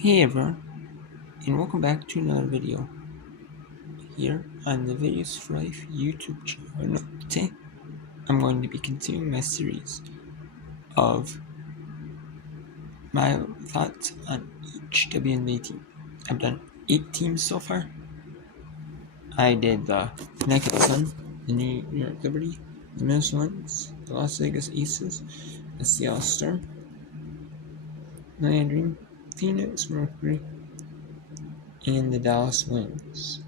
Hey everyone, and welcome back to another video here on the Videos for Life YouTube channel. Today, I'm going to be continuing my series of my thoughts on each WNBA team. I've done 8 teams so far. I did the Connecticut Sun, the New York Liberty, the Minnesota Lynx, the Las Vegas Aces, the Seattle Storm, the Atlanta Dream, Phoenix Mercury, and the Dallas Wings.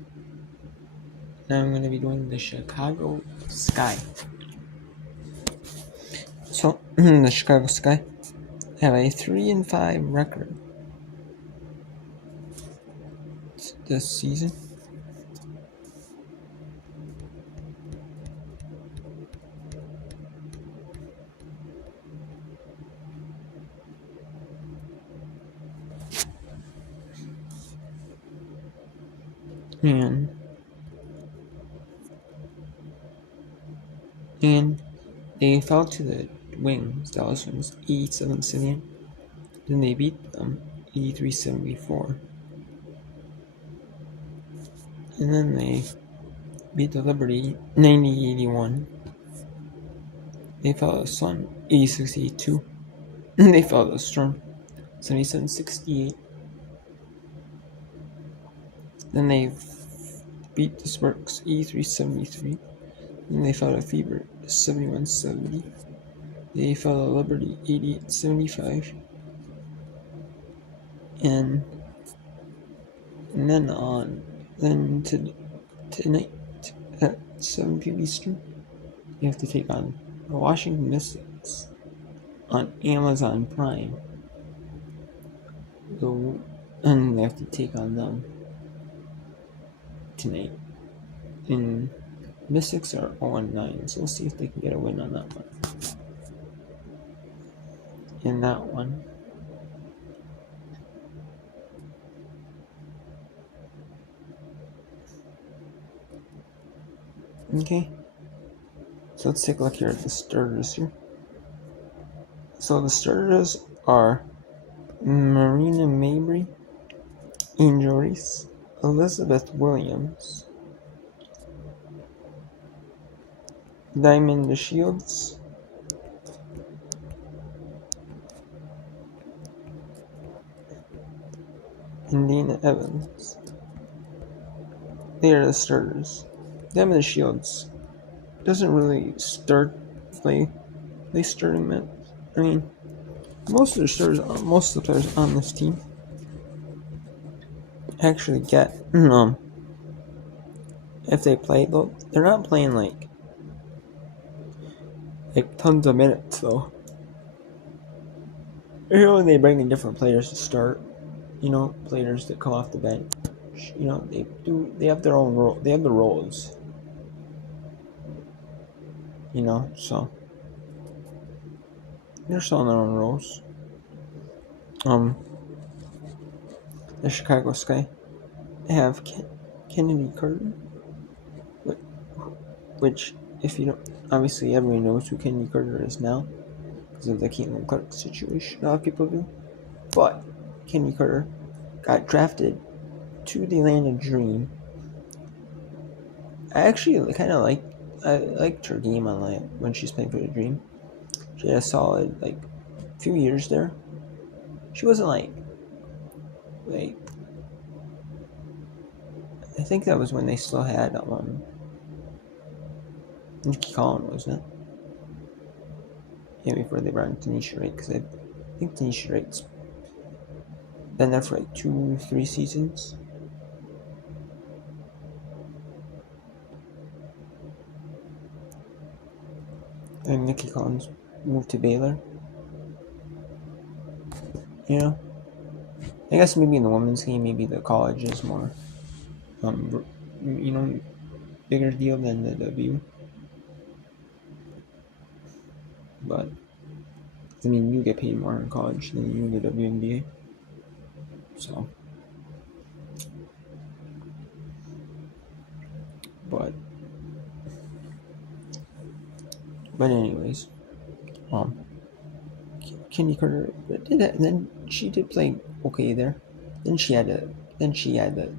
Now I'm going to be doing the Chicago Sky. So, the Chicago Sky have a 3-5 record this season. And they fell to the Dallas Wings, 87-70. Then they beat them 83-74. And then they beat the Liberty 90-81. They fell to the Sun 86-82. And they fell to the Storm 77-68. Then they beat the Sparks 83-73. Then they fell to Fever 71-70. They fell to Liberty 88-75. And then tonight at 7 p.m. Eastern, you have to take on the Washington Mystics on Amazon Prime. And they have to take on them tonight. And Mystics are 0-9, so we'll see if they can get a win on that one. In that one, okay. So let's take a look here at the starters here. So the starters are Marina Mabrey, Angel Reese, Elizabeth Williams, Diamond DeShields, and Dana Evans. They are the starters. Diamond DeShields doesn't really play starting minutes. I mean, most of the players on this team actually get if they play though, they're not playing like tons of minutes though. They bring in different players to start. Players that come off the bench. They have their own role. They have the roles. So they're still on their own roles. The Chicago Sky have Kennedy Carter, which, if you don't, obviously everyone knows who Kennedy Carter is now because of the Caitlin Clark situation. A lot of people do, but Kennedy Carter got drafted to the Atlanta Dream. I actually kind of liked her game online when she's playing for the Dream. She had a solid few years there. She wasn't like I think that was when they still had Nikki Collins, wasn't it? Yeah, before they brought in Tanisha Wright, because I think Tanisha Wright's been there for 2-3 seasons. And Nikki Collins moved to Baylor. I guess maybe in the women's game, maybe the college is more, bigger deal than the W. But I mean, you get paid more in college than you in the WNBA. So, but anyways, Kenny Carter did that, and then she did play okay there. Then she had the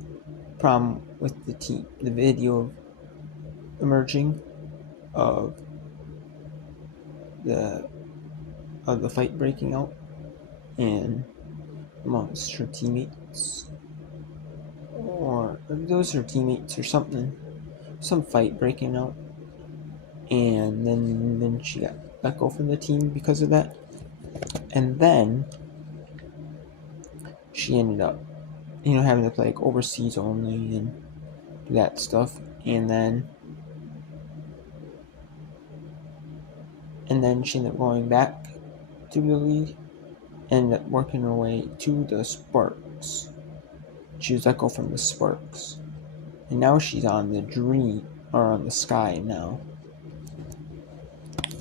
problem with the video emerging of the fight breaking out and amongst her teammates, or those are teammates or something, some fight breaking out, and then she got let go from the team because of that, and then she ended up, having to play like overseas only and do that stuff, and then she ended up going back to the league, ended up working her way to the Sparks. She was let go from the Sparks, and now she's on the Dream, or on the Sky now.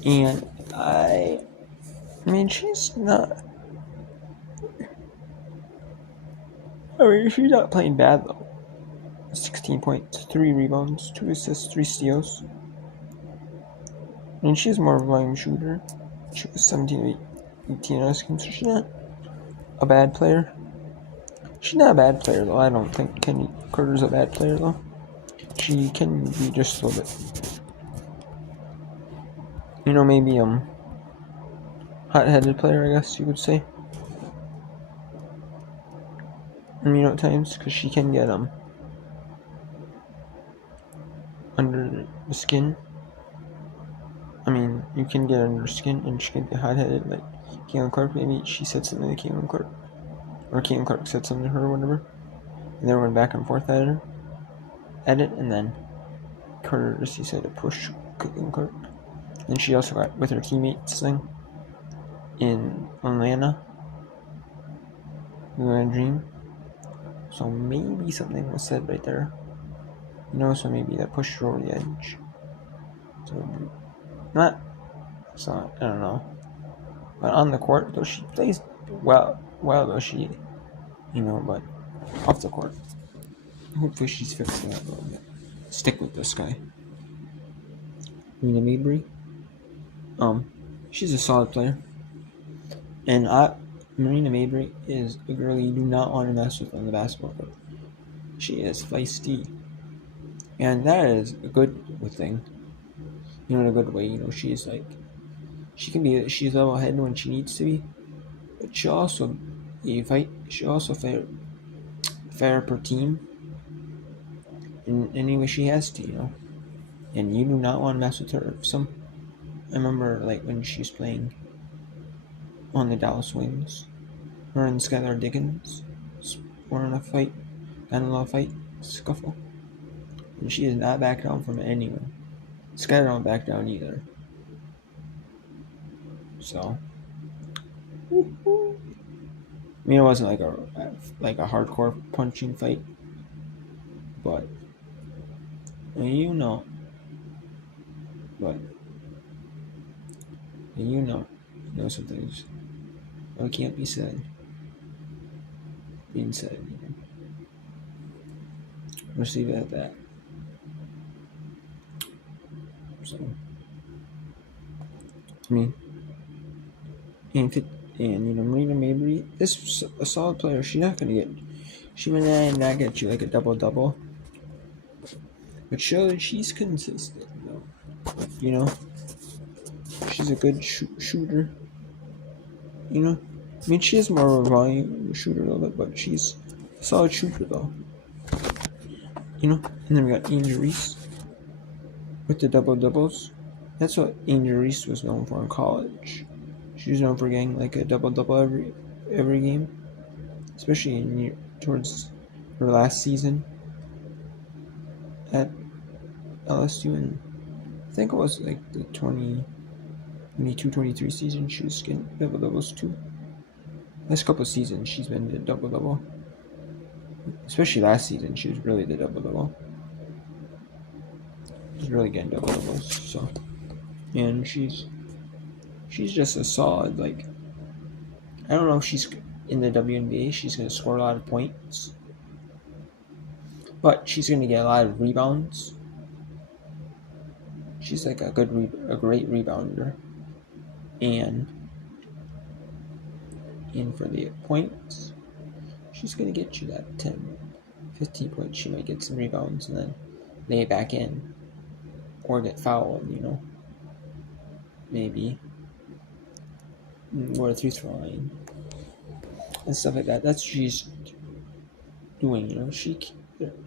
And I mean, she's not. She's not playing bad though. 16 points, 3 rebounds, 2 assists, 3 steals. I mean, she's more of a volume shooter. She was 17 18 last game, so she's not a bad player. She's not a bad player though. I don't think Kenny Carter's a bad player though. She can be just a little bit, maybe hot-headed player, I guess you would say. At times, because she can get under the skin. I mean, you can get under her skin, and she can be hot-headed, like Caitlin Clark. Maybe she said something to Caitlin Clark, or Caitlin Clark said something to her, or whatever, and they went back and forth at it, and then Carter just decided to push Caitlin Clark. And she also got with her teammates thing in Atlanta Dream. So maybe something was said right there. So maybe that pushed her over the edge. So I don't know. But on the court, though, she plays well though she, but off the court, hopefully she's fixing that a little bit. Stick with this guy. Marina Mabrey. She's a solid player. And Marina Mabrey is a girl you do not want to mess with on the basketball court. She is feisty. And that is a good thing. In a good way. She's like, she's level-headed when she needs to be. But she also fire up her team in any way she has to, And you do not want to mess with her. I remember like when she was playing on the Dallas Wings, her and Skylar Diggins were in a fight, got in a little fight, scuffle. And she does not back down from anyone. Skylar don't back down either. So, I mean, it wasn't like a hardcore punching fight, but some things that can't be said, being said. Let's leave it at that. So, I mean, and Marina Mabrey is a solid player. She might not get you like a double-double, but she's consistent though. She's a good shooter. I mean, she is more of a volume shooter a little bit, but she's a solid shooter though. And then we got Angel Reese with the double-doubles. That's what Angel Reese was known for in college. She was known for getting like a double-double every game, especially towards her last season at LSU, and I think it was like the 2022-23 season. She was getting double-doubles too. Last couple of seasons, she's been the double-double. Especially last season, she was really the double-double. She's really getting double-doubles. So, and she's just a solid, like, I don't know if she's in the WNBA, she's going to score a lot of points, but she's going to get a lot of rebounds. She's like a great rebounder, and for the points, she's gonna get you that 10, 15 points. She might get some rebounds and then lay it back in, or get fouled. Maybe or a free-throw line and stuff like that. That's what she's doing.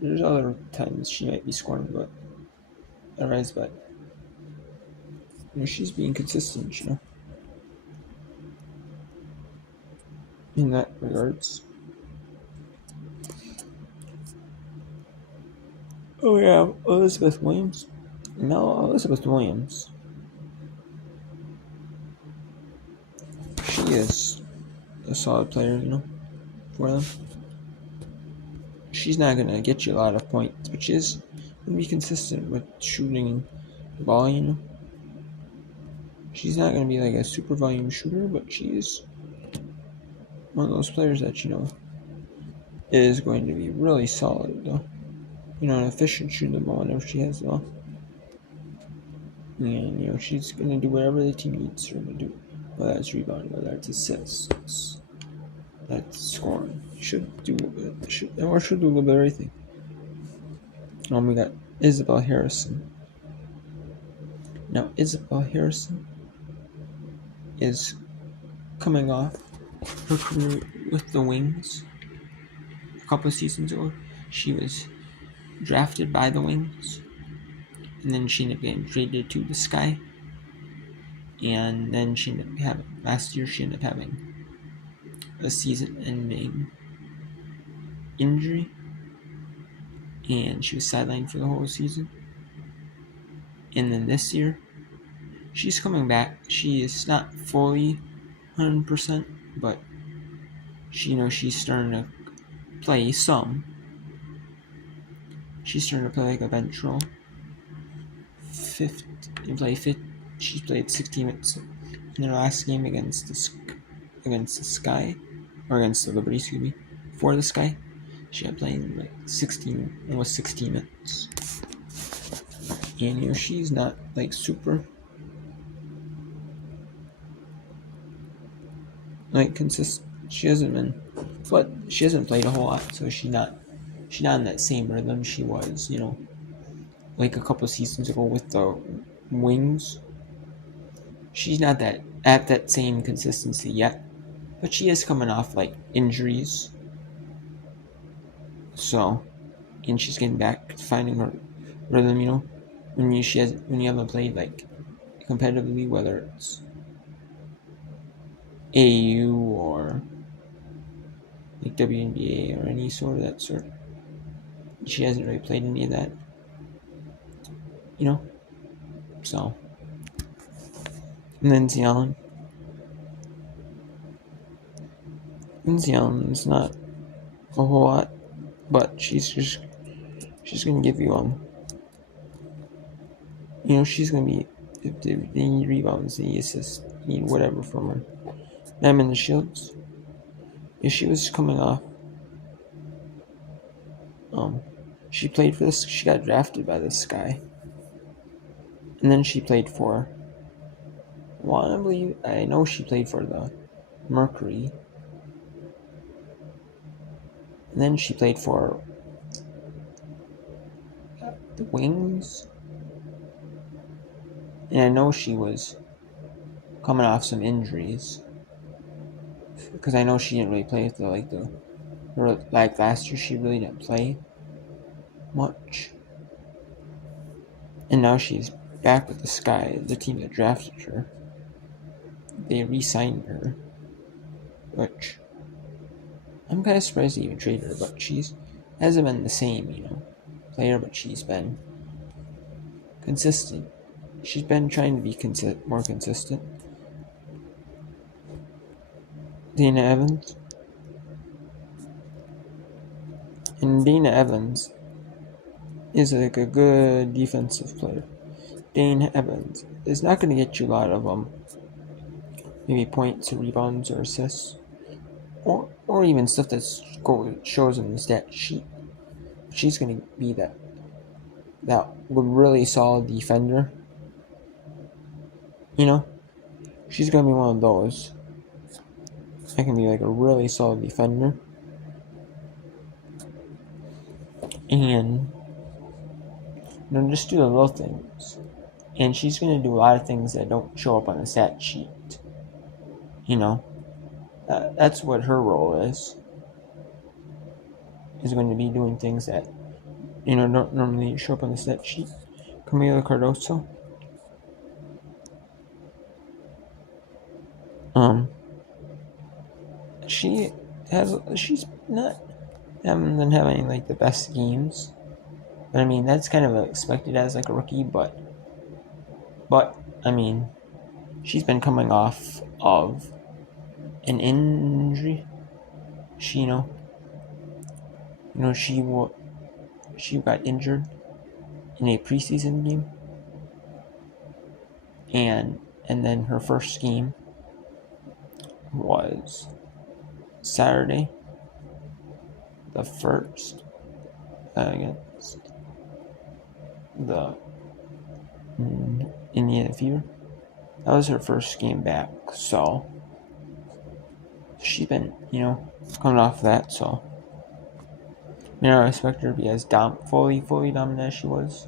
There's other times she might be scoring, but she's being consistent. In that regards. Oh yeah, Elizabeth Williams. No, Elizabeth Williams. She is a solid player, for them. She's not gonna get you a lot of points, but she is gonna be consistent with shooting the ball. She's not gonna be like a super volume shooter, but she is one of those players that is going to be really solid though. An efficient shooting the ball whenever she has the ball. And she's gonna do whatever the team needs her to do. Whether it's rebounding, whether it's assists, that's scoring. Should do a little bit of everything. We got Isabel Harrison. Now Isabel Harrison is coming off her career with the Wings. A couple of seasons ago, she was drafted by the Wings, and then she ended up getting traded to the Sky. And then last year she ended up having a season-ending injury, and she was sidelined for the whole season. And then this year, she's coming back. She is not fully 100%, but she's starting to play some. She's starting to play like a bench role. She's played 16 minutes in her last game against the Sky, or against the Liberty, for the Sky. She had playing like 16 minutes. And she's not like super like consistent. She hasn't played a whole lot, so she's not in that same rhythm she was, like a couple of seasons ago with the Wings. She's not at that same consistency yet, but she is coming off like injuries. So, and she's getting back to finding her rhythm. When you haven't played like competitively, whether it's AU or like WNBA or any sort of that sort. She hasn't really played any of that. So. Lindsay Allen. Lindsay Allen's not a whole lot, but she's gonna give you she's gonna be, if they need rebounds, they need assists, need whatever from her. Amanda Shields. Yeah, she was coming off. She played for this. She got drafted by the Sky, and then she played for. I know she played for the Mercury, and then she played for the Wings, and I know she was coming off some injuries, because I know she didn't really play with like last year. She really didn't play much, and now she's back with the Sky, the team that drafted her. They re-signed her, which I'm kind of surprised they even traded her, but she's hasn't been the same, player, but she's been consistent. She's been trying to be more consistent. Dana Evans. And Dana Evans is like a good defensive player. Dana Evans is not going to get you a lot of maybe points or rebounds or assists, or even stuff that shows in the stat sheet. She's going to be that really solid defender. She's going to be one of those. I can be like a really solid defender. and just do the little things. And she's going to do a lot of things that don't show up on the stat sheet. That's what her role is going to be doing things that don't normally show up on the stat sheet. Camila Cardoso, she's not having like the best games, but I mean that's kind of expected as like a rookie. But I mean, she's been coming off of an injury. She she got injured in a preseason game, and then her first game was Saturday, the first, against the Indiana Fever. That was her first game back, so she's been, coming off that. So I expect her to be as fully dominant as she was.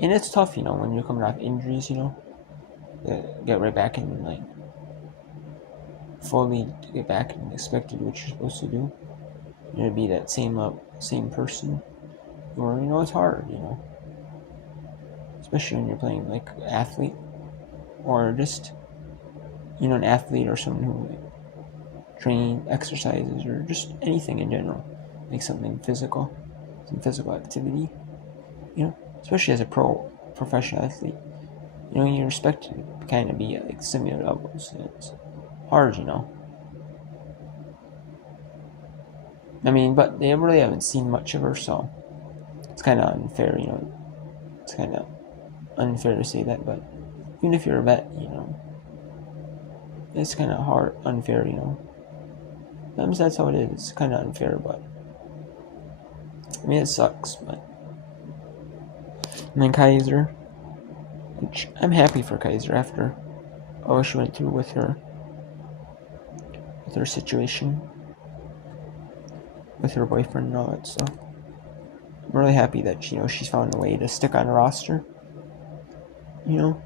And it's tough, when you're coming off injuries, get right back in, like, fully to get back and expect to do what you're supposed to do. To be that same person. Or, it's hard, especially when you're playing, like, athlete. Or just, an athlete or someone who train exercises or just anything in general. Like something physical, some physical activity, especially as a professional athlete, you're expected to kind of be at like similar levels. It's hard, I mean, but they really haven't seen much of her, so it's kind of unfair, it's kind of unfair to say that, but even if you're a vet, it's kind of unfair, Sometimes that's how it is. It's kind of unfair, but I mean, it sucks, but. And then Kaiser, which I'm happy for Kaiser after all she went through with her situation, with her boyfriend and all that stuff. I'm really happy that she's found a way to stick on a roster, and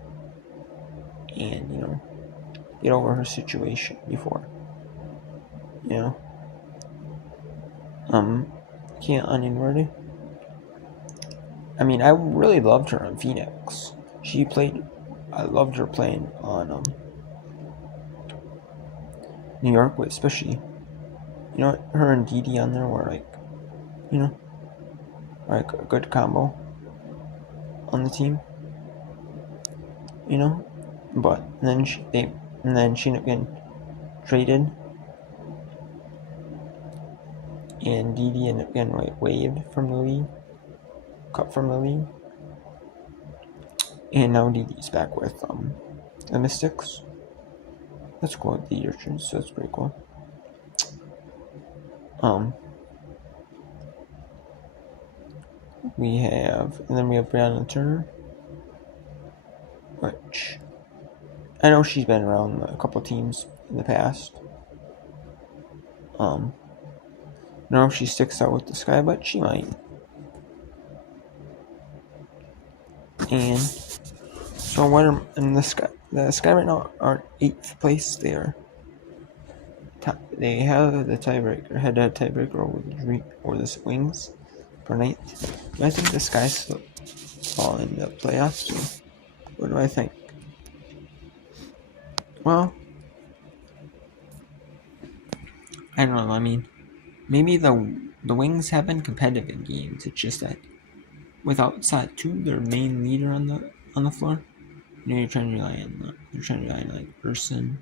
get over her situation before, Can't Onion. I mean, I really loved her on Phoenix. I loved her playing on New York, especially, her and Didi on there were like, like a good combo on the team, but then she ended up getting traded, and Didi ended up getting waived from the league, cut from the league, and now Didi's back with the Mystics. That's cool, the Urchins, so that's pretty cool. We have Brianna Turner, which I know she's been around a couple teams in the past. I don't know if she sticks out with the Sky, but she might. And so the Sky right now are 8th place. They have the tiebreaker, head-to-head tiebreaker over the Wings for 9th. But I think the Sky's all in the playoffs. So what do I think? Well, I don't know. I mean, maybe the Wings have been competitive in games. It's just that without Satu, their main leader on the floor, you're trying to rely on like Urson,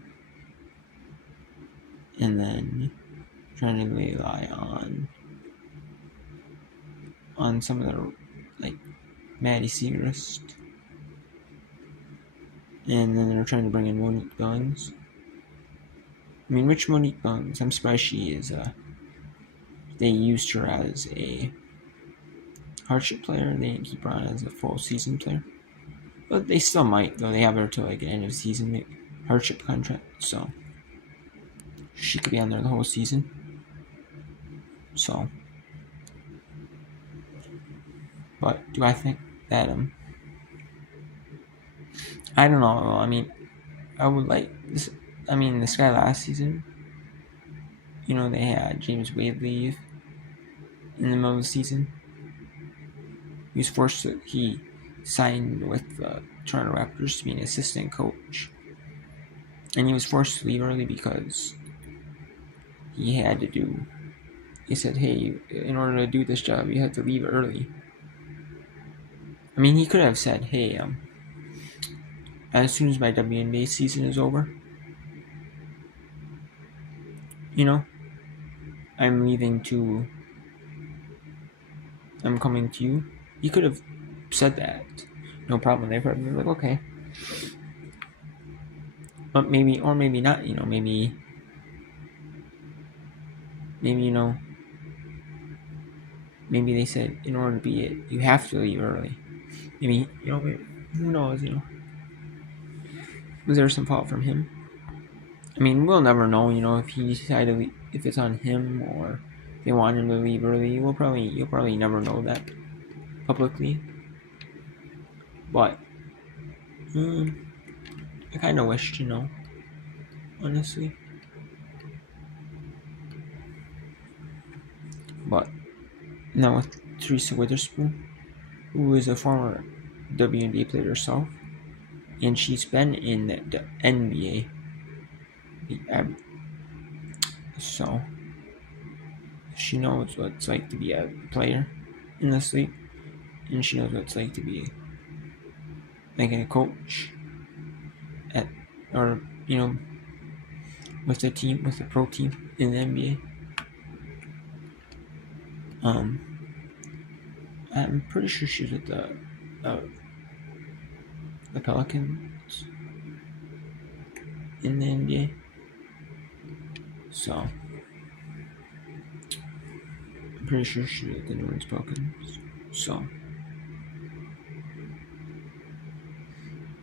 and then trying to rely on some of the like Maddie Segrist, and then they're trying to bring in Monique Billings. I mean, which Monique Billings? I'm surprised she is. They used her as a hardship player. They didn't keep her on as a full season player, but they still might, though. They have her to like an end of season hardship contract, so she could be on there the whole season. So But do I think that I don't know. I mean, I would like this. I mean, this guy last season, they had James Wade leave in the middle of the season. He signed with the Toronto Raptors to be an assistant coach. And he was forced to leave early because he said, hey, in order to do this job, you have to leave early. I mean, he could have said, hey, as soon as my WNBA season is over, I'm coming to you. He could have said that. No problem. They'd probably be like, okay. But maybe not, maybe, maybe they said, in order to be it, you have to leave early. Maybe, who knows, Was there some fault from him? I mean, we'll never know, if he decided to leave, if it's on him or they want him to leave early. You'll probably never know that publicly. But I kind of wish to know, honestly. But now with Teresa Witherspoon, who is a former WNBA player herself, and she's been in the NBA. So she knows what it's like to be a player in this league, and she knows what it's like to be like a coach with the pro team in the NBA. I'm pretty sure she's with the Pelicans in the NBA. So I'm pretty sure she's with the New Orleans Pelicans. So,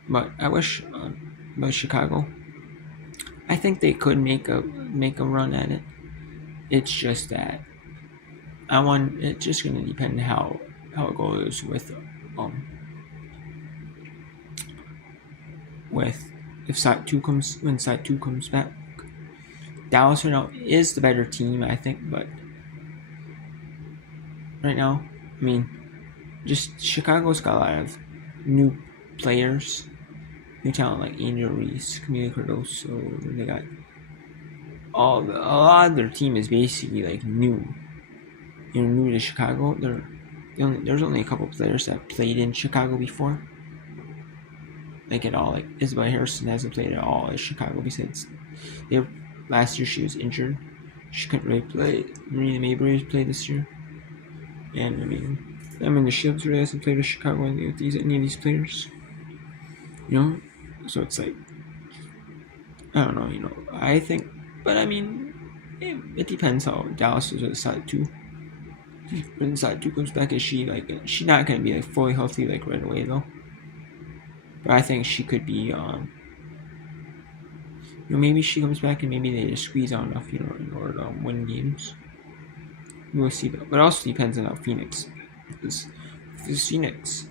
but I wish, but Chicago, I think they could make a run at it. It's just that it's just gonna depend how it goes with if side 2 comes back. Dallas right now is the better team, I think, but right now, I mean, just Chicago's got a lot of new players, new talent like Angel Reese, Camila Cardoso. They got a lot of their team is basically like new. New to Chicago. There's only a couple players that played in Chicago before. Like at all, like Isabel Harrison hasn't played at all at Chicago besides last year she was injured. She couldn't really play. Marina Mabrey played this year. And the Shields really hasn't played with Chicago with any of these players. So it's like, I don't know, I think, but I mean, it depends how Dallas is with side 2. When side 2 comes back, she's not going to be like fully healthy like right away though. But I think she could be, maybe she comes back and maybe they just squeeze out enough, in order to win games. We'll see though. But it also depends on how Phoenix is. If Phoenix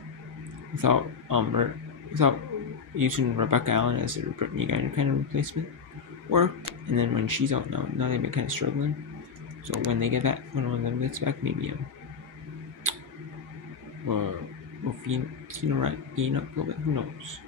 without using Rebecca Allen as their Brittany Griner kind of replacement, and then when she's out now they've been kind of struggling. So when they get back, when one of them gets back, maybe will Phoenix gain up a little bit. Who knows?